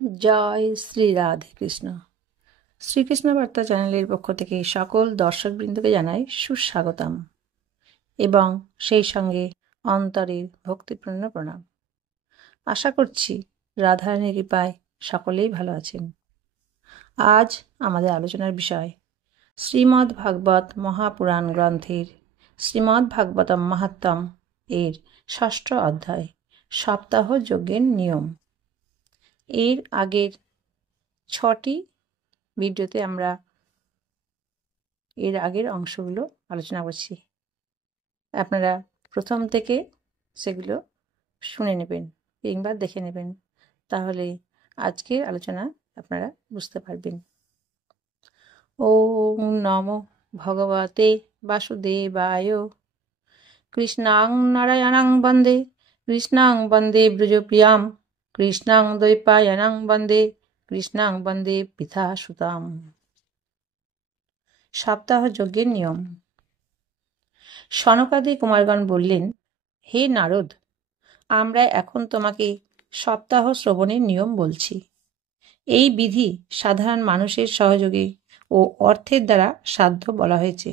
জয় শ্রী রাধে কৃষ্ণ। শ্রীকৃষ্ণ বার্তা চ্যানেলের পক্ষ থেকে সকল দর্শকবৃন্দকে জানাই সুস্বাগতম এবং সেই সঙ্গে অন্তরের ভক্তিপূর্ণ প্রণাম। আশা করছি রাধারানীর কৃপায় সকলেই ভালো আছেন। আজ আমাদের আলোচনার বিষয় শ্রীমদ্ ভাগবত মহাপুরাণ গ্রন্থের শ্রীমদ্ ভাগবতম মাহাত্ম্যম এর ৬ষ্ঠ অধ্যায় সপ্তাহ যজ্ঞের নিয়ম। এর আগের ৬টি ভিডিওতে আমরা এর আগের অংশগুলো আলোচনা করছি। আপনারা প্রথম থেকে সেগুলো শুনে নেবেন কিংবা দেখে নেবেন, তাহলে আজকের আলোচনা আপনারা বুঝতে পারবেন। ওম নমো ভগবতে বাসুদেবায়। কৃষ্ণাং নারায়ণাং বন্দে কৃষ্ণাং বন্দে ব্রজপ্রিয়াম কৃষ্ণাং দ্বৈপায়নাং বন্দে কৃষ্ণাং বন্দে পিতা সুতাম। সপ্তাহ যজ্ঞের নিয়ম। সনকাদি কুমারগণ বললেন, হে নারদ, আমরা এখন তোমাকে সপ্তাহ শ্রবণের নিয়ম বলছি। এই বিধি সাধারণ মানুষের সহযোগে ও অর্থের দ্বারা সাধ্য বলা হয়েছে।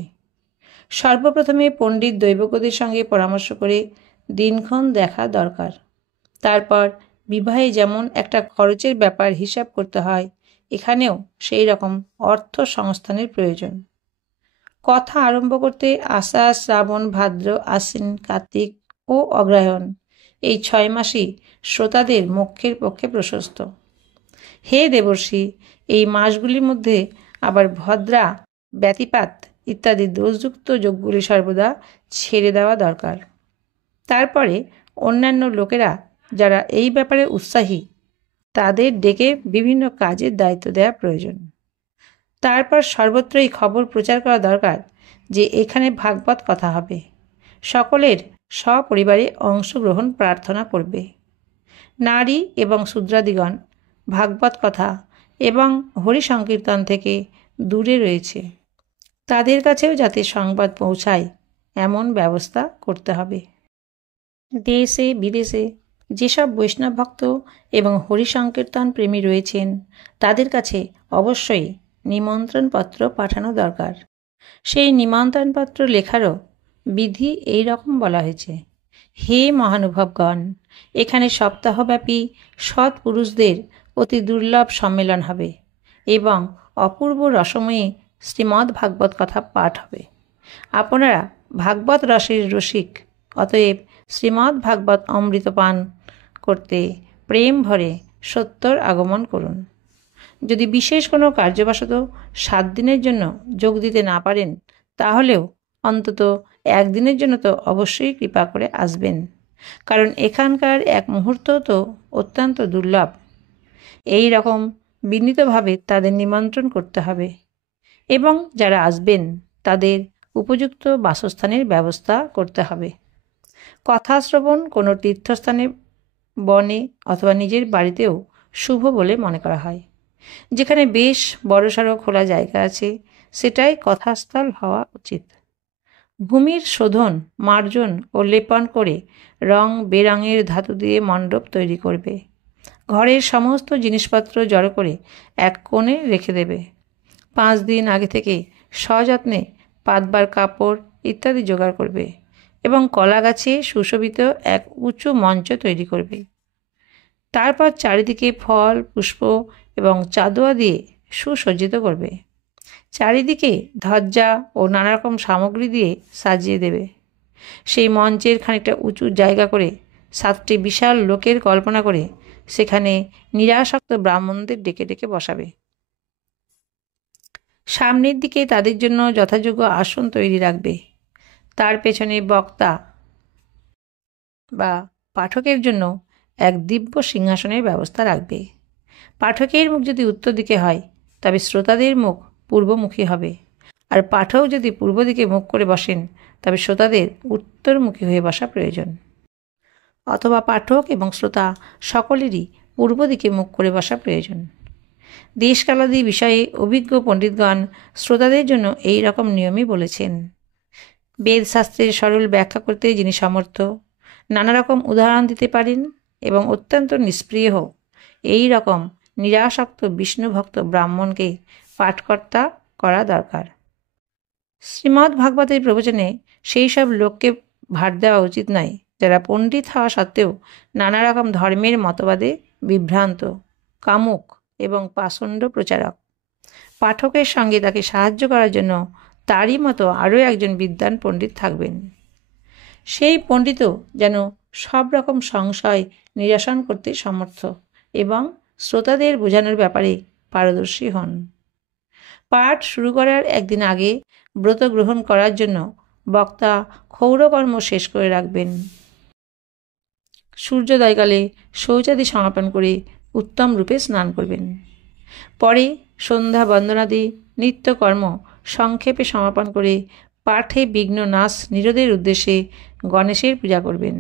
সর্বপ্রথমে পণ্ডিত দৈবজ্ঞদের সঙ্গে পরামর্শ করে দিনক্ষণ দেখা দরকার। তারপর বিবাহে যেমন একটা খরচের ব্যাপার হিসাব করতে হয়, এখানেও সেই রকম অর্থ সংস্থানের প্রয়োজন। কথা আরম্ভ করতে আষাঢ়, শ্রাবণ, ভাদ্র, আশ্বিন, কার্তিক ও অগ্রহায়ণ এই ৬ মাসই শ্রোতাদের মোক্ষের পক্ষে প্রশস্ত। হে দেবর্ষি, এই মাসগুলির মধ্যে আবার ভদ্রা, ব্যতিপাত ইত্যাদি দোষযুক্ত যোগগুলি সর্বদা ছেড়ে দেওয়া দরকার। তারপরে অন্যান্য লোকেরা যারা এই ব্যাপারে উৎসাহী তাদের ডেকে বিভিন্ন কাজের দায়িত্ব দেওয়া প্রয়োজন। তারপর সর্বত্রই খবর প্রচার করা দরকার যে এখানে ভাগবত কথা হবে। সকলের সপরিবারে অংশগ্রহণ প্রার্থনা করবে। নারী এবং শূদ্রাদিগণ ভাগবত কথা এবং হরি সংকীর্তন থেকে দূরে রয়েছে, তাদের কাছেও যাতে সংবাদ পৌঁছায় এমন ব্যবস্থা করতে হবে। দেশে বিদেশে যেসব বৈষ্ণব ভক্ত এবং হরি সংকীর্তন প্রেমী রয়েছেন তাদের কাছে অবশ্যই নিমন্ত্রণপত্র পাঠানো দরকার। সেই নিমন্ত্রণপত্র লেখারও বিধি এই রকম বলা হয়েছে। হে মহানুভবগণ, এখানে সপ্তাহব্যাপী সৎ পুরুষদের অতি দুর্লভ সম্মেলন হবে এবং অপূর্ব রসময়ী শ্রীমদ্ ভাগবত কথা পাঠ হবে। আপনারা ভাগবত রসের রসিক, অতএব শ্রীমদ্ ভাগবত অমৃত পান করতে প্রেম ভরে সত্বর আগমন করুন। যদি বিশেষ কোনো কার্যবশত 7 দিনের জন্য যোগ দিতে না পারেন, তাহলেও অন্তত 1 দিনের জন্য তো অবশ্যই কৃপা করে আসবেন, কারণ এখানকার এক মুহূর্ত তো অত্যন্ত দুর্লভ। এই রকম বিনীতভাবে তাদের নিমন্ত্রণ করতে হবে এবং যারা আসবেন তাদের উপযুক্ত বাসস্থানের ব্যবস্থা করতে হবে। কথা শ্রবণ কোনো তীর্থস্থানে, বনে অথবা নিজের বাড়িতেও শুভ বলে মনে করা হয়। যেখানে বেশ বড়সড় খোলা জায়গা আছে সেটাই কথাস্থল হওয়া উচিত। ভূমির শোধন, মার্জন ও লেপন করে রং বেরঙের ধাতু দিয়ে মণ্ডপ তৈরি করবে। ঘরের সমস্ত জিনিসপত্র জড়ো করে এক কোণে রেখে দেবে। 5 দিন আগে থেকে সযত্নে পাতবার কাপড় ইত্যাদি জোগাড় করবে এবং কলা গাছে সুশোভিত এক উঁচু মঞ্চ তৈরি করবে। তারপর চারিদিকে ফল, পুষ্প এবং চাঁদোয়া দিয়ে সুসজ্জিত করবে। চারিদিকে ধ্বজা ও নানারকম সামগ্রী দিয়ে সাজিয়ে দেবে। সেই মঞ্চের খানিকটা উঁচু জায়গা করে 7টি বিশাল লোকের কল্পনা করে সেখানে নিরাসক্ত ব্রাহ্মণদের ডেকে ডেকে বসাবে। সামনের দিকে তাদের জন্য যথাযোগ্য আসন তৈরি রাখবে। তার পেছনে বক্তা বা পাঠকের জন্য এক দিব্য সিংহাসনের ব্যবস্থা রাখবে। পাঠকের মুখ যদি উত্তর দিকে হয় তবে শ্রোতাদের মুখ পূর্বমুখী হবে, আর পাঠক যদি পূর্ব দিকে মুখ করে বসেন তবে শ্রোতাদের উত্তরমুখী হয়ে বসা প্রয়োজন, অথবা পাঠক এবং শ্রোতা সকলেরই পূর্ব দিকে মুখ করে বসা প্রয়োজন। দেশকালাদি বিষয়ে অভিজ্ঞ পণ্ডিতগণ শ্রোতাদের জন্য এই রকম নিয়মই বলেছেন। বেদশাস্ত্রের সরল ব্যাখ্যা করতে যিনি সমর্থ, নানা রকম উদাহরণ দিতে পারেন এবং অত্যন্ত নিষ্প্রিয় এই রকম নিরাসক্ত বিষ্ণুভক্ত ব্রাহ্মণকে পাঠকর্তা করা দরকার। শ্রীমদ্ ভাগবতের প্রবচনে সেই সব লোককে ভার দেওয়া উচিত নয় যারা পণ্ডিত হওয়া সত্ত্বেও নানা রকম ধর্মের মতবাদে বিভ্রান্ত, কামুক এবং পাষণ্ড প্রচারক। পাঠকের সঙ্গে তাকে সাহায্য করার জন্য তারই মতো আরও একজন বিদ্বান পণ্ডিত থাকবেন। সেই পণ্ডিতও যেন সব রকম সংশয় নিরসন করতে সমর্থ এবং শ্রোতাদের বোঝানোর ব্যাপারে পারদর্শী হন। পাঠ শুরু করার একদিন আগে ব্রত গ্রহণ করার জন্য বক্তা ক্ষৌরকর্ম শেষ করে রাখবেন। সূর্যোদয়কালে শৌচাদি সমাপন করে উত্তম রূপে স্নান করবেন। পরে সন্ধ্যা বন্দনাদি নিত্যকর্ম সংক্ষেপে সমাপন করে পাঠে বিঘ্ন নাশ নিরোধের উদ্দেশ্যে গণেশের পূজা করবেন।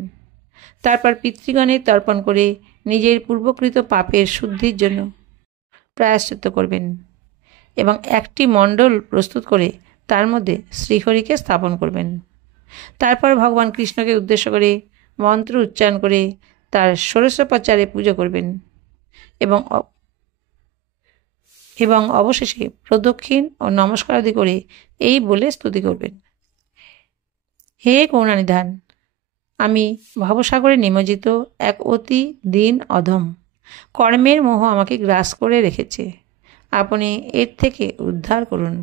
তারপর পিতৃগণের তর্পণ করে নিজের পূর্বকৃত পাপের শুদ্ধির জন্য প্রায়শ্চিত্ত করবেন এবং একটি মণ্ডল প্রস্তুত করে তার মধ্যে শ্রীহরিকে স্থাপন করবেন। তারপর ভগবান কৃষ্ণকে উদ্দেশ্য করে মন্ত্র উচ্চারণ করে তার ষোড়শোপচারে পুজো করবেন এবং অবশেষে প্রদক্ষিণ ও নমস্কার আদি করে এই বলে স্তুতি করবেন: হে করুণানিধান, আমি ভবসাগরে নিমজ্জিত এক অতি দীন অধম। কর্মের মোহ আমাকে গ্রাস করে রেখেছে, আপনি এর থেকে উদ্ধার করুন।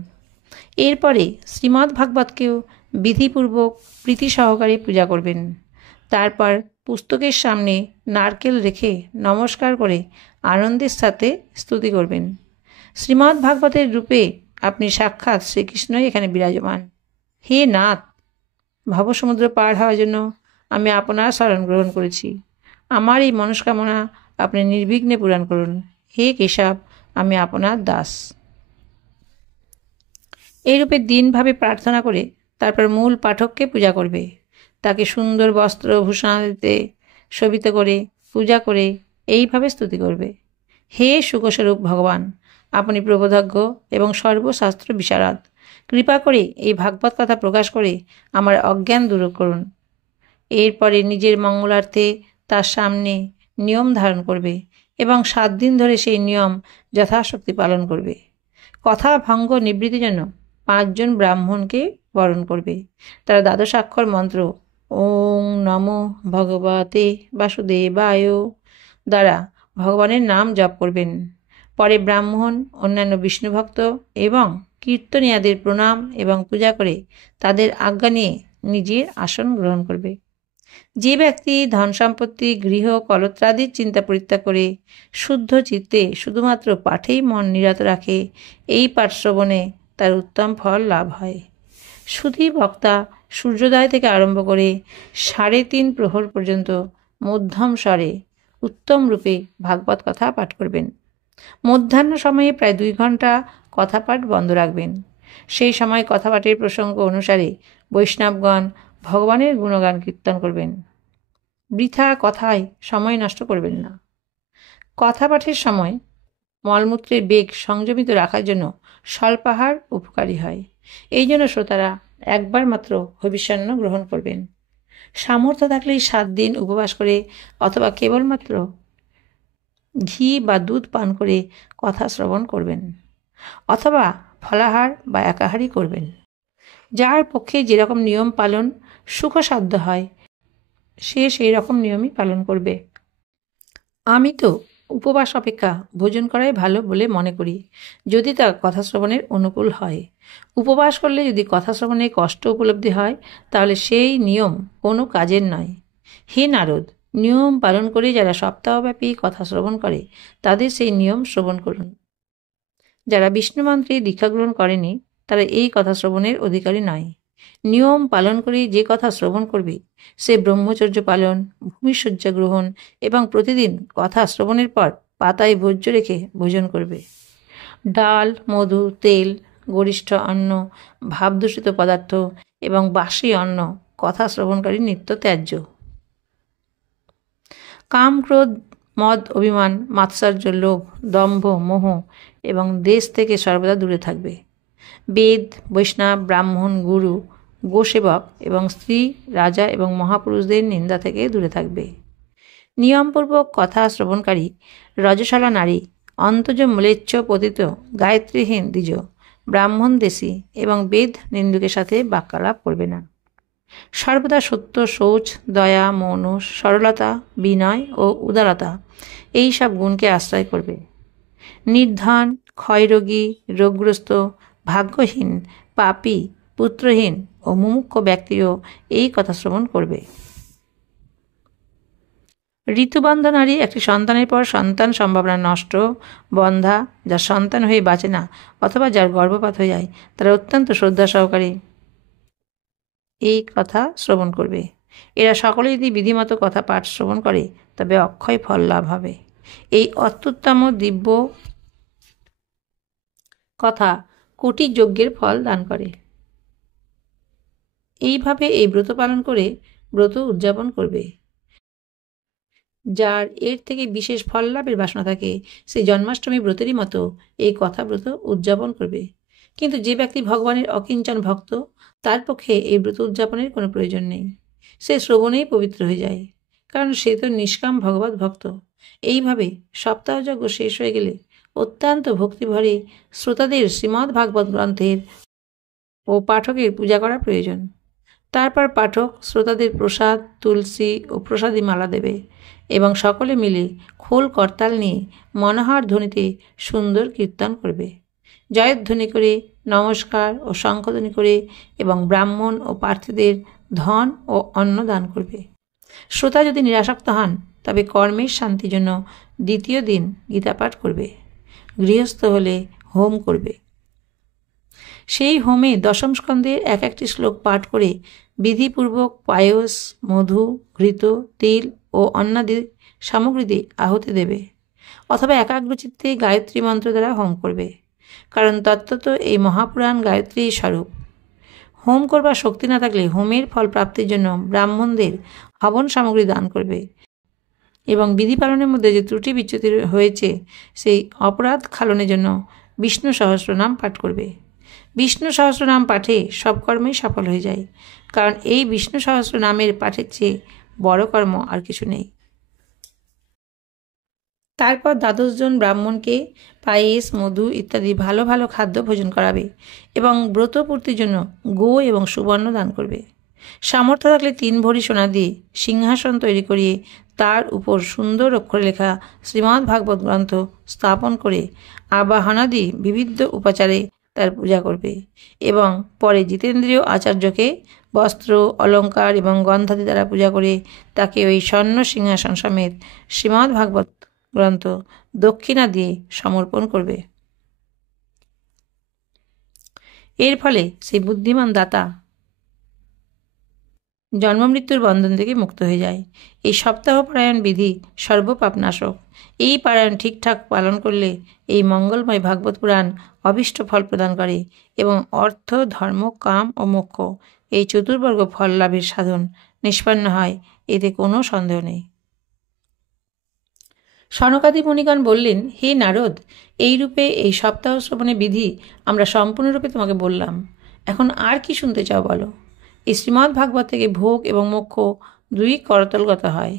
এরপরে শ্রীমদ্ ভাগবতকেও বিধিপূর্বক প্রীতি সহকারে পূজা করবেন। তারপর পুস্তকের সামনে নারকেল রেখে নমস্কার করে আনন্দের সাথে স্তুতি করবেন: শ্রীমদ্ ভাগবতের রূপে আপনি সাক্ষাৎ শ্রীকৃষ্ণই এখানে বিরাজমান। হে নাথ, ভবসমুদ্র পার হওয়ার জন্য আমি আপনার শরণ গ্রহণ করেছি। আমার এই মনস্কামনা আপনি নির্বিঘ্নে পূরণ করুন। হে কেশব, আমি আপনার দাস। এইরূপে দিনভাবে প্রার্থনা করে তারপর মূল পাঠককে পূজা করবে। তাকে সুন্দর বস্ত্র ভূষণাদিতে শোভিত করে পূজা করে এইভাবে স্তুতি করবে: হে সুখস্বরূপ ভগবান, আপনি প্রবোধজ্ঞ এবং সর্বশাস্ত্র বিশারদ। কৃপা করে এই ভাগবত কথা প্রকাশ করে আমার অজ্ঞান দূর করুন। এরপরে নিজের মঙ্গলার্থে তার সামনে নিয়ম ধারণ করবে এবং 7 দিন ধরে সেই নিয়ম যথাশক্তি পালন করবে। কথা ভঙ্গ নিবৃত্তির জন্য 5 জন ব্রাহ্মণকে বরণ করবে। তারা দ্বাদশাক্ষর মন্ত্র ওং নমো ভগবতে বাসুদেবায় দ্বারা ভগবানের নাম জপ করবেন। পরে ব্রাহ্মণ অন্যান্য বিষ্ণুভক্ত এবং কীর্তনিয়াদের প্রণাম এবং পূজা করে তাদের আজ্ঞা নিয়ে নিজের আসন গ্রহণ করবে। যে ব্যক্তি ধন সম্পত্তি গৃহ কলত্রাদির চিন্তা পরিত্যাগ করে শুদ্ধ চিত্তে শুধুমাত্র পাঠেই মন নিরত রাখে, এই পাঠ শ্রবণে তার উত্তম ফল লাভ হয়। সুধী বক্তা সূর্যোদয় থেকে আরম্ভ করে 3.5 প্রহর পর্যন্ত মধ্যম স্বরে উত্তম রূপে ভাগবত কথা পাঠ করবেন। মধ্যাহ্ন সময়ে প্রায় 2 ঘন্টা কথা পাঠ বন্ধ রাখবেন। সেই সময় কথা পাঠের প্রসঙ্গ অনুসারে বৈষ্ণবগণ ভগবানের গুণগান কীর্তন করবেন। বৃথা কথায় সময় নষ্ট করবেন না। কথা পাঠের সময় মলমূত্রের বেগ সংযমিত রাখার জন্য স্বল্পাহার উপকারী হয়। এই জন্য শ্রোতারা একবার মাত্র হবিষ্যান্ন গ্রহণ করবেন। সামর্থ্য থাকলেই 7 দিন উপবাস করে অথবা কেবলমাত্র ঘি বা দুধ পান করে কথা শ্রবণ করবেন, অথবা ফলাহার বা একাহারই করবেন। যার পক্ষে যেরকম নিয়ম পালন সুখসাধ্য হয় সে সেই রকম নিয়মই পালন করবে। আমি তো উপবাস অপেক্ষা ভোজন করাই ভালো বলে মনে করি, যদি তা কথা শ্রবণের অনুকূল হয়। উপবাস করলে যদি কথা শ্রবণে কষ্ট উপলব্ধি হয় তাহলে সেই নিয়ম কোনো কাজের নয়। হে নারদ, নিয়ম পালন করে যারা সপ্তাহব্যাপী কথা শ্রবণ করে তাদের সেই নিয়ম শ্রবণ করুন। যারা বিষ্ণু মন্ত্রে দীক্ষা গ্রহণ করেনি তারা এই কথা শ্রবণের অধিকারী নয়। নিয়ম পালন করে যে কথা শ্রবণ করবে সে ব্রহ্মচর্য পালন, ভূমিশয্যা গ্রহণ এবং প্রতিদিন কথা শ্রবণের পর পাতায় ভোজ্য রেখে ভোজন করবে। ডাল, মধু, তেল, গরিষ্ঠ অন্ন, ভাবদূষিত পদার্থ এবং বাসি অন্ন কথা শ্রবণকারী নিত্য ত্যায্য। কাম, ক্রোধ, মদ, অভিমান, মাৎসর্য, লোভ, দম্ভ, মোহ এবং দেশ থেকে সর্বদা দূরে থাকবে। বেদ, বৈষ্ণব, ব্রাহ্মণ, গুরু, গোসেবক এবং স্ত্রী, রাজা এবং মহাপুরুষদের নিন্দা থেকে দূরে থাকবে। নিয়মপূর্বক কথা শ্রবণকারী রজস্বলা নারী অন্তজ ম্লেচ্ছ পতিত গায়ত্রীহীন দ্বিজ ব্রাহ্মণ দেশী এবং বেদ নিন্দুকের সাথে বাক্যালাপ করবে না। সর্বদা সত্য, শৌচ, দয়া, মৌন, সরলতা, বিনয় ও উদারতা এই সব গুণকে আশ্রয় করবে। নির্ধন, ক্ষয়রোগী, রোগগ্রস্ত, ভাগ্যহীন, পাপী, পুত্রহীন ও মুমুক্ষ ব্যক্তিও এই কথা শ্রবণ করবে। ঋতুবন্ধ নারী একটি সন্তানের পর সন্তান সম্ভাবনা নষ্ট, বন্ধা, যার সন্তান হয়ে বাঁচে না অথবা যার গর্ভপাত হয়ে যায়, তারা অত্যন্ত শ্রদ্ধা সহকারে এই কথা শ্রবণ করবে। এরা সকলে যদি বিধিমতো কথা পাঠ শ্রবণ করে তবে অক্ষয় ফল লাভ হবে। এই অত্যুত্তম দিব্য কথা কোটি যজ্ঞের ফল দান করে। এইভাবে এই ব্রত পালন করে ব্রত উদযাপন করবে। যার এর থেকে বিশেষ ফল লাভের বাসনা থাকে সে জন্মাষ্টমী ব্রতেরই মতো এই কথা ব্রত উদযাপন করবে। কিন্তু যে ব্যক্তি ভগবানের অকিঞ্চন ভক্ত, তার পক্ষে এই ব্রত উদযাপনের কোনো প্রয়োজন নেই। সে শ্রবণেই পবিত্র হয়ে যায়, কারণ সে তো নিষ্কাম ভগবত ভক্ত। এইভাবে সপ্তাহযজ্ঞ শেষ হয়ে গেলে অত্যন্ত ভক্তিভরে শ্রোতাদের শ্রীমদ্ ভাগবত গ্রন্থের ও পাঠকের পূজা করা প্রয়োজন। তারপর পাঠক শ্রোতাদের প্রসাদ, তুলসী ও প্রসাদী মালা দেবে এবং সকলে মিলে খোল করতাল নিয়ে মনোহর ধ্বনিতে সুন্দর কীর্তন করবে। জয়ধ্বনি করে, নমস্কার ও শঙ্খধ্বনি করে এবং ব্রাহ্মণ ও প্রার্থীদের ধন ও অন্ন দান করবে। শ্রোতা যদি নিরাসক্ত হন তবে কর্মের শান্তির জন্য দ্বিতীয় দিন গীতাপাঠ করবে। গৃহস্থ হলে হোম করবে। সেই হোমে দশম স্কন্ধের এক একটি শ্লোক পাঠ করে বিধিপূর্বক পায়স, মধু, ঘৃত, তিল ও অন্যাদি সামগ্রী দিয়ে আহুতি দেবে, অথবা একাগ্রচিত্তে গায়ত্রী মন্ত্র দ্বারা হোম করবে, কারণ তত্ত্বত এই মহাপুরাণ গায়ত্রী স্বরূপ। হোম করবার শক্তি না থাকলে হোমের ফল প্রাপ্তির জন্য ব্রাহ্মণদের হবন সামগ্রী দান করবে এবং বিধি পালনের মধ্যে যে ত্রুটি বিচ্যুতি হয়েছে সেই অপরাধ খালনের জন্য বিষ্ণু সহস্রনাম পাঠ করবে। বিষ্ণু সহস্রনাম পাঠে সব কর্মেই সফল হয়ে যায়, কারণ এই বিষ্ণু সহস্রনামের পাঠের চেয়ে বড় কর্ম আর কিছু নেই। তারপর 12 জন ব্রাহ্মণকে পায়েস, মধু ইত্যাদি ভালো ভালো খাদ্য ভোজন করাবে এবং ব্রতপূর্তির জন্য গো এবং সুবর্ণ দান করবে। সামর্থ্য থাকলে 3 ভরি সোনা দিয়ে সিংহাসন তৈরি করিয়ে তার উপর সুন্দর অক্ষরে লেখা শ্রীমদ্ ভাগবত গ্রন্থ স্থাপন করে আবাহনাদি বিবিধ উপাচারে তার পূজা করবে এবং পরে জিতেন্দ্রীয় আচার্যকে বস্ত্র, অলঙ্কার এবং গন্ধাদি দ্বারা পূজা করে তাকে ওই স্বর্ণ সিংহাসন সমেত শ্রীমদ্ ভাগবত গ্রন্থ দক্ষিণা দিয়ে সমর্পণ করবে। এর ফলে সেই বুদ্ধিমান দাতা জন্মমৃত্যুর বন্ধন থেকে মুক্ত হয়ে যায়। এই সপ্তাহপরায়ণ বিধি সর্বপাপনাশক। এই পারায়ণ ঠিকঠাক পালন করলে এই মঙ্গলময় ভাগবত পুরাণ অভীষ্ট ফল প্রদান করে এবং অর্থ, ধর্ম, কাম ও মোক্ষ এই চতুর্বর্গ ফল লাভের সাধন নিষ্পন্ন হয়, এতে কোনো সন্দেহ নেই। সনকাদি মুনিগণ বললেন, হে নারদ, এই রূপে এই সপ্তাহ শ্রবণের বিধি আমরা সম্পূর্ণরূপে তোমাকে বললাম। এখন আর কি শুনতে চাও বলো। এই শ্রীমদ্ ভাগবত থেকে ভোগ এবং মোক্ষ দুই করতলগত হয়।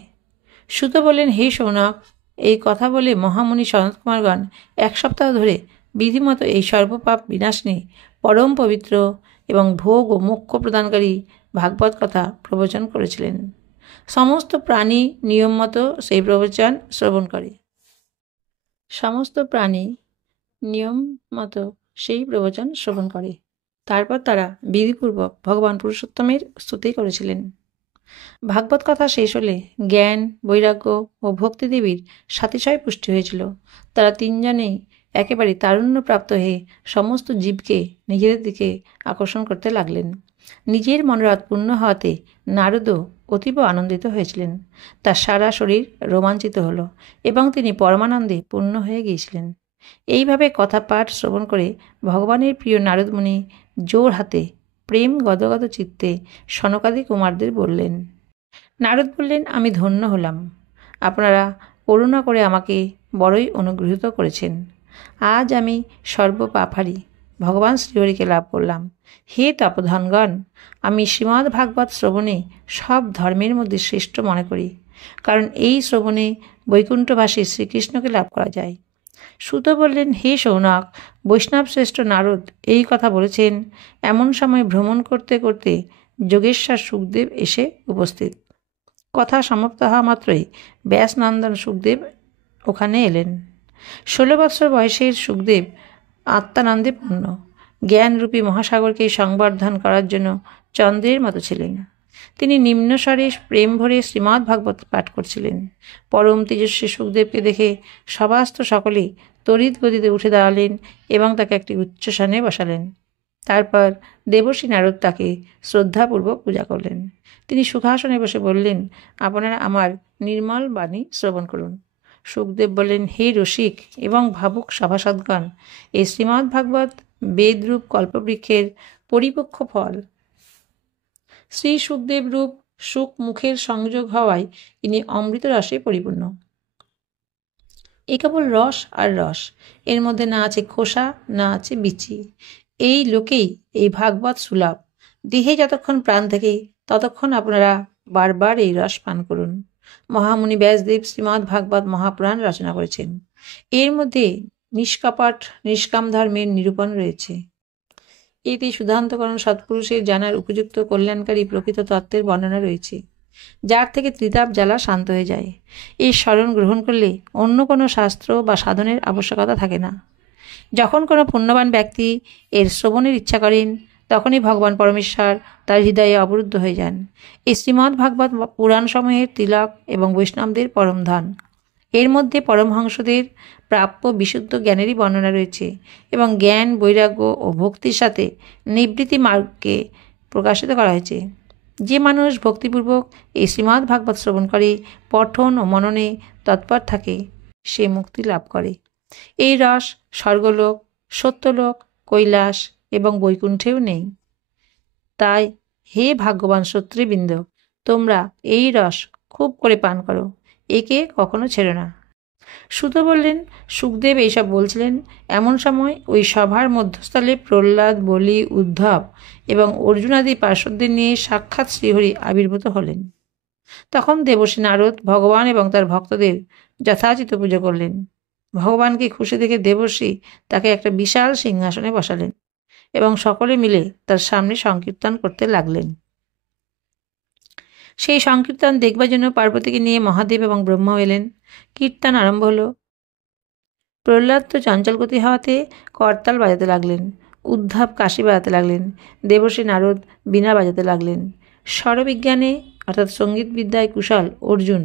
সুত বললেন, হে শৌনক, এই কথা বলে মহামুনি সনত কুমারগণ 1 সপ্তাহ ধরে বিধিমতো এই সর্বপাপ বিনাশিনী, পরম পবিত্র এবং ভোগ ও মোক্ষ প্রদানকারী ভাগবত কথা প্রবচন করেছিলেন। সমস্ত প্রাণী নিয়ম মতো সেই প্রবচন শ্রবণ করে। তারপর তারা বিধিপূর্বক ভগবান পুরুষোত্তমের স্তুতি করেছিলেন। ভাগবত কথা শেষ হলে জ্ঞান, বৈরাগ্য ও ভক্তিদেবীর সাতিশয় পুষ্টি হয়েছিল। তারা 3 জনেই একেবারে তারুণ্যপ্রাপ্ত হয়ে সমস্ত জীবকে নিজেদের দিকে আকর্ষণ করতে লাগলেন। নিজের মনোরথ পূর্ণ হওয়াতে নারদও অতীব আনন্দিত হয়েছিলেন। তার সারা শরীর রোমাঞ্চিত হল এবং তিনি পরমানন্দে পূর্ণ হয়ে গিয়েছিলেন। এইভাবে কথা পাঠ শ্রবণ করে ভগবানের প্রিয় নারদমুনি জোর হাতে প্রেম গদগদ চিত্তে সনকাদি কুমারদের বললেন। নারদ বললেন, আমি ধন্য হলাম। আপনারা করুণা করে আমাকে বড়ই অনুগৃহীত করেছেন। আজ আমি সর্বপাপহারী ভগবান শ্রীহরিকে লাভ করলাম। হে তপধনগণ, আমি শ্রীমদ্ ভাগবত শ্রবণে সব ধর্মের মধ্যে শ্রেষ্ঠ মনে করি, কারণ এই শ্রবণে বৈকুণ্ঠবাসী শ্রীকৃষ্ণকে লাভ করা যায়। সুত বললেন, হে শৌনক, বৈষ্ণব শ্রেষ্ঠ নারদ এই কথা বলেছেন। এমন সময় ভ্রমণ করতে করতে যোগেশ্বর সুখদেব এসে উপস্থিত। কথা সমাপ্ত হওয়া মাত্রই ব্যাসনন্দন সুখদেব ওখানে এলেন। 16 বৎসর বয়সের সুখদেব আত্মানন্দে পূর্ণ, জ্ঞানরূপী মহাসাগরকে সংবর্ধন করার জন্য চন্দ্রের মতো ছিলেন। তিনি নিম্নস্বরে প্রেম ভরে শ্রীমদ্ ভাগবত পাঠ করছিলেন। পরম তেজস্বী সুখদেবকে দেখে সভাস্থ সকলেই তড়িৎ গতিতে উঠে দাঁড়ালেন এবং তাকে একটি উচ্চস্থানে বসালেন। তারপর দেবর্ষি নারদ তাকে শ্রদ্ধাপূর্বক পূজা করলেন। তিনি সুখাসনে বসে বললেন, আপনারা আমার নির্মল বাণী শ্রবণ করুন। সুখদেব বললেন, হে রসিক এবং ভাবুক সভাসদগণ, এই শ্রীমদ্ ভাগবত বেদরূপ কল্পবৃক্ষের পরিপক্ষ ফল। শ্রী সুখদেব রূপ সুখ মুখের সংযোগ হওয়ায় ইনি অমৃত রসে পরিপূর্ণ। এ কেবল রস আর রস, এর মধ্যে না আছে খোসা, না আছে বিচি। এই লোকেই এই ভাগবত সুলভ। দেহে যতক্ষণ প্রাণ থেকে ততক্ষণ আপনারা বারবার এই রস পান করুন। মহামুনি ব্যাসদেব শ্রীমদ্ ভাগবত মহাপুরাণ রচনা করেছেন। এর মধ্যে নিষ্কপট নিষ্কাম ধর্মের নিরূপণ রয়েছে। এতে সুধান্তকরণ সৎপুরুষের জানার উপযুক্ত কল্যাণকারী প্রকৃত তত্ত্বের বর্ণনা রয়েছে, যার থেকে ত্রিতাপ জ্বালা শান্ত হয়ে যায়। এই স্মরণ গ্রহণ করলে অন্য কোনো শাস্ত্র বা সাধনের আবশ্যকতা থাকে না। যখন কোনো পুণ্যবান ব্যক্তি এর শ্রবণের ইচ্ছা করেন, তখনই ভগবান পরমেশ্বর তার হৃদয়ে অবরুদ্ধ হয়ে যান। এই শ্রীমদ্ ভাগবত পুরাণসমূহের তিলক এবং বৈষ্ণবদের পরম ধন। এর মধ্যে পরমহংসদের প্রাপ্য বিশুদ্ধ জ্ঞানেরই বর্ণনা রয়েছে এবং জ্ঞান, বৈরাগ্য ও ভক্তির সাথে নিবৃত্তি মার্গকে প্রকাশিত করা হয়েছে। যে মানুষ ভক্তিপূর্বক এই শ্রীমদ্ ভাগবত শ্রবণ করে, পঠন ও মননে তৎপর থাকে, সে মুক্তি লাভ করে। এই রস স্বর্গলোক, সত্যলোক, কৈলাস এবং বৈকুণ্ঠেও নেই। তাই হে ভাগ্যবান শ্রোতৃবৃন্দ, তোমরা এই রস খুব করে পান করো, একে কখনো ছেড়ো না। সুত বললেন, সুখদেব এইসব বলছিলেন এমন সময় ওই সভার মধ্যস্থলে প্রহ্লাদ, বলি, উদ্ধব এবং অর্জুনাদি পার্শ্বদের নিয়ে সাক্ষাৎ শ্রীহরি আবির্ভূত হলেন। তখন দেবর্ষি নারদ ভগবান এবং তার ভক্তদের যথাচিত পুজো করলেন। ভগবানকে খুশি দেখে দেবর্ষি তাকে একটা বিশাল সিংহাসনে বসালেন এবং সকলে মিলে তার সামনে সংকীর্তন করতে লাগলেন। সেই সংকীর্তন দেখবার জন্য পার্বতীকে নিয়ে মহাদেব এবং ব্রহ্মাও এলেন। কীর্তন আরম্ভ হলো। প্রহ্লাদ তো চঞ্চলগতি হওয়াতে করতাল বাজাতে লাগলেন, উদ্ধব কাশি বাজাতে লাগলেন, দেবর্ষি নারদ বীণা বাজাতে লাগলেন। স্বরবিজ্ঞানে অর্থাৎ সঙ্গীত বিদ্যায় কুশল অর্জুন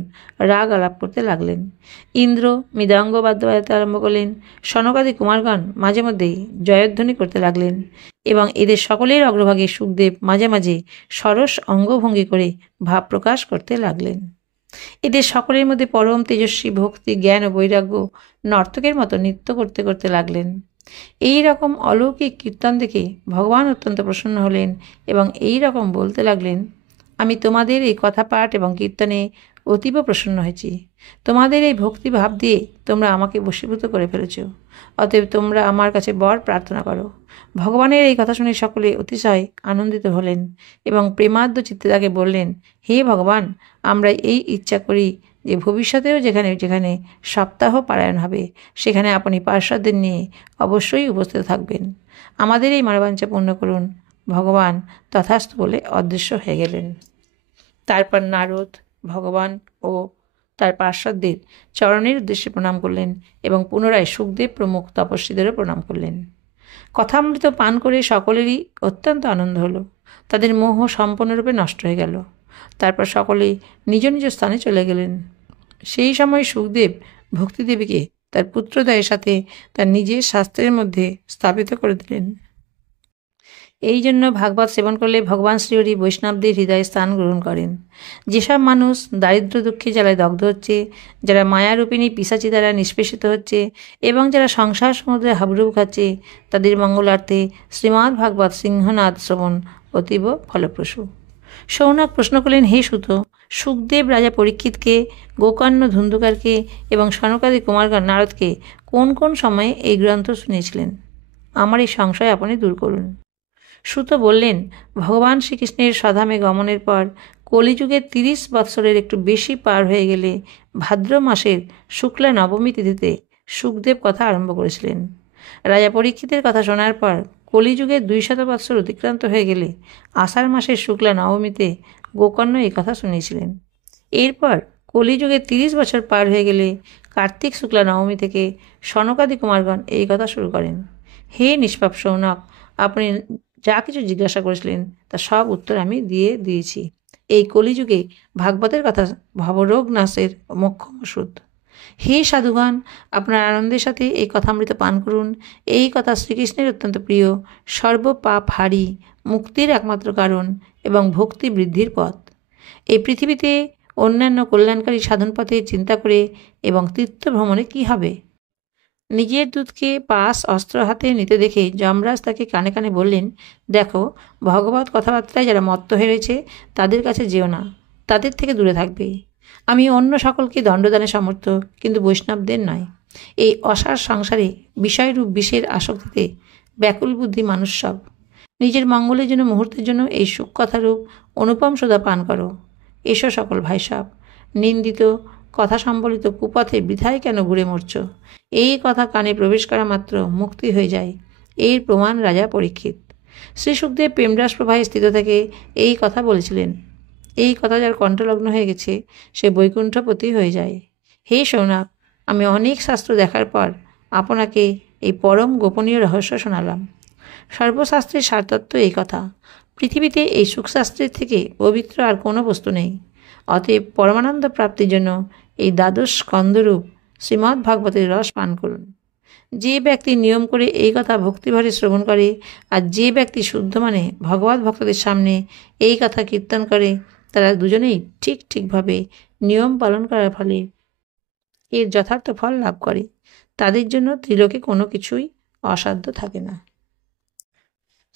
রাগ আলাপ করতে লাগলেন। ইন্দ্র মৃদঙ্গ বাদ্য বাজাতে আরম্ভ করলেন। সনকাদি কুমারগণ মাঝে মধ্যেই জয়ধ্বনি করতে লাগলেন এবং এদের সকলের অগ্রভাগে সুখদেব মাঝে মাঝে সরস অঙ্গভঙ্গি করে ভাব প্রকাশ করতে লাগলেন। এদের সকলের মধ্যে পরম তেজস্বী ভক্তি, জ্ঞান ও বৈরাগ্য নর্তকের মতো নৃত্য করতে করতে লাগলেন। এই রকম অলৌকিক কীর্তন দেখে ভগবান অত্যন্ত প্রসন্ন হলেন এবং এই রকম বলতে লাগলেন, আমি তোমাদের এই কথা পাঠ এবং কীর্তনে অতীব প্রসন্ন হয়েছি। তোমাদের এই ভক্তি ভাব দিয়ে তোমরা আমাকে বশীভূত করে ফেলেছ। অতএব তোমরা আমার কাছে বর প্রার্থনা করো। ভগবানের এই কথা শুনে সকলে অতিশয় আনন্দিত হলেন এবং প্রেমাদ্য চিত্তে তাকে বললেন, হে ভগবান, আমরা এই ইচ্ছা করি যে ভবিষ্যতেও যেখানে যেখানে সপ্তাহ পারায়ণ হবে, সেখানে আপনি পার্শ্বদের নিয়ে অবশ্যই উপস্থিত থাকবেন। আমাদের এই মনোবাঞ্ছা পূর্ণ করুন। ভগবান তথাস্তু বলে অদৃশ্য হয়ে গেলেন। তারপর নারদ ভগবান ও তার পার্শ্বদের চরণের উদ্দেশ্যে প্রণাম করলেন এবং পুনরায় সুখদেব প্রমুখ তপস্বীদেরও প্রণাম করলেন। কথামৃত পান করে সকলেরই অত্যন্ত আনন্দ হলো। তাদের মোহ সম্পূর্ণরূপে নষ্ট হয়ে গেল। তারপর সকলেই নিজ নিজ স্থানে চলে গেলেন। সেই সময় সুখদেব ভক্তিদেবীকে তার পুত্রদ্বয়ের সাথে তার নিজের শাস্ত্রের মধ্যে স্থাপিত করে দিলেন। এই জন্য ভাগবত সেবন করলে ভগবান শ্রীহরি বৈষ্ণবদের হৃদয়ে স্থান গ্রহণ করেন। যেসব মানুষ দারিদ্র দুঃখে জ্বালায় দগ্ধ হচ্ছে, যারা মায়ারূপিণী পিশাচি দ্বারা নিষ্পেষিত হচ্ছে এবং যারা সংসার সমুদ্রে হাবুডুবু খাচ্ছে, তাদের মঙ্গলার্থে শ্রীমদ্ ভাগবত সিংহনাদ শ্রবণ অতীব ফলপ্রসূ। শৌনক প্রশ্ন করলেন, হে সুত, সুখদেব রাজা পরীক্ষিতকে, গোকর্ণ ধুন্ধুকারকে এবং সনকাদি কুমারগণ নারদকে কোন কোন সময়ে এই গ্রন্থ শুনিয়েছিলেন? আমার এই সংশয় আপনি দূর করুন। সুত বললেন, ভগবান শ্রীকৃষ্ণের স্বধামে গমনের পর কলিযুগের 30 বৎসরের একটু বেশি পার হয়ে গেলে ভাদ্র মাসের শুক্লা নবমী তিথিতে সুখদেব কথা আরম্ভ করেছিলেন। রাজা পরীক্ষিতের কথা শোনার পর কলিযুগের 200 বৎসর অতিক্রান্ত হয়ে গেলে আষাঢ় মাসের শুক্লা নবমীতে গোকর্ণ এই কথা শুনিয়েছিলেন। এরপর কলিযুগে 30 বছর পার হয়ে গেলে কার্তিক শুক্লা নবমী থেকে সনকাদি কুমারগণ এই কথা শুরু করেন। হে নিষ্পাপ শৌনক, আপনি যা কিছু জিজ্ঞাসা করেছিলেন তা সব উত্তর আমি দিয়ে দিয়েছি। এই কলিযুগে ভাগবতের কথা ভবরোগ নাশের মোক্ষম ওষুধ। হে সাধুগণ, আপনার আনন্দের সাথে এই কথামৃত পান করুন। এই কথা শ্রীকৃষ্ণের অত্যন্ত প্রিয়, সর্বপাপ হারি, মুক্তির একমাত্র কারণ এবং ভক্তি বৃদ্ধির পথ। এই পৃথিবীতে অন্যান্য কল্যাণকারী সাধন পথে চিন্তা করে এবং তীর্থ ভ্রমণে কী হবে? নিজের দুধকে পাশ অস্ত্র হাতে নিতে দেখে যমরাজ তাকে কানে কানে বললেন, দেখো, ভগবত কথাবার্তায় যারা মত্ত হয়েছে তাদের কাছে যেও না, তাদের থেকে দূরে থাকবে। আমি অন্য সকলকে দণ্ডদানে সমর্থ, কিন্তু বৈষ্ণবদের নয়। এই অসার সংসারে বিষয়রূপ বিষের আসক্তিতে ব্যাকুল বুদ্ধি মানুষ সব। নিজের মঙ্গলের জন্য মুহূর্তের জন্য এই সুখকথারূপ অনুপম সোদা পান করো। এসো সকল ভাইসব, নিন্দিত কথা সম্বলিত কুপথে বৃথায় কেন ঘুরে মরছ? এই কথা কানে প্রবেশ করা মাত্র মুক্তি হয়ে যায়। এর প্রমাণ রাজা পরীক্ষিত। শ্রী সুখদেব প্রেমরাস প্রবাহে স্থিত থেকে এই কথা বলেছিলেন। এই কথা যার কণ্ঠলগ্ন হয়ে গেছে সে বৈকুণ্ঠপতি হয়ে যায়। হে শৌনক, আমি অনেক শাস্ত্র দেখার পর আপনাকে এই পরম গোপনীয় রহস্য শোনালাম। সর্বশাস্ত্রের সারতত্ত্ব এই কথা। পৃথিবীতে এই সুখশাস্ত্রের থেকে পবিত্র আর কোনো বস্তু নেই। অতএব পরমানন্দ প্রাপ্তির জন্য এই দ্বাদশ স্কন্ধরূপ শ্রীমদ্ ভাগবতের রস পান করুন। যে ব্যক্তি নিয়ম করে এই কথা ভক্তিভরে শ্রবণ করে আর যে ব্যক্তি শুদ্ধ মানে ভগবত ভক্তদের সামনে এই কথা কীর্তন করে, তারা দুজনেই ঠিকভাবে নিয়ম পালন করার ফলে এর যথার্থ ফল লাভ করে। তাদের জন্য ত্রিলোকে কোনো কিছুই অসাধ্য থাকে না।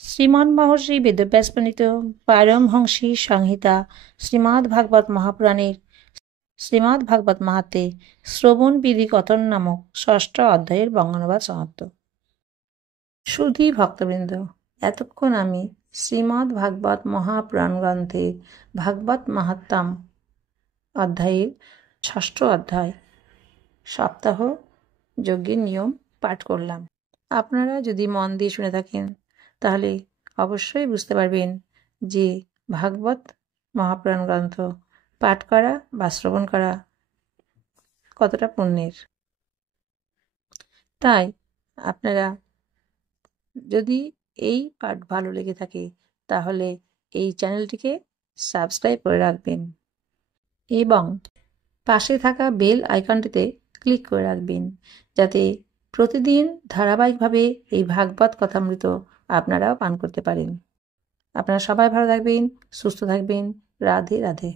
শ্রীমন্ মহর্ষি বেদব্যাস প্রণীত পারমহংসী সংহিতা শ্রীমদ্ ভাগবত মহাপুরাণের শ্রীমদ্ ভাগবত মাহাত্ম্যে শ্রবণ বিধি কথন নামক 6ষ্ঠ অধ্যায়ের বঙ্গানুবাদ সমাপ্ত। সুধী ভক্তবৃন্দ, এতক্ষণ আমি শ্রীমদ্ ভাগবত মহাপুরাণ গ্রন্থের ভাগবত মাহাত্ম্যম অধ্যায়ের 6ষ্ঠ অধ্যায় সপ্তাহ যজ্ঞের নিয়ম পাঠ করলাম। আপনারা যদি মন দিয়ে শুনে থাকেন তাহলে অবশ্যই বুঝতে পারবেন যে ভাগবত মহাপুরাণ গ্রন্থ পাঠ করা বা শ্রবণ করা কতটা পুণ্যের। তাই আপনারা যদি এই পাঠ ভালো লেগে থাকে তাহলে এই চ্যানেলটিকে সাবস্ক্রাইব করে রাখবেন এবং পাশে থাকা বেল আইকনটিতে ক্লিক করে রাখবেন, যাতে প্রতিদিন ধারাবাহিকভাবে এই ভাগবত কথামৃত আপনারাও পান করতে পারেন। আপনারা সবাই ভালো থাকবেন, সুস্থ থাকবেন। রাধে রাধে।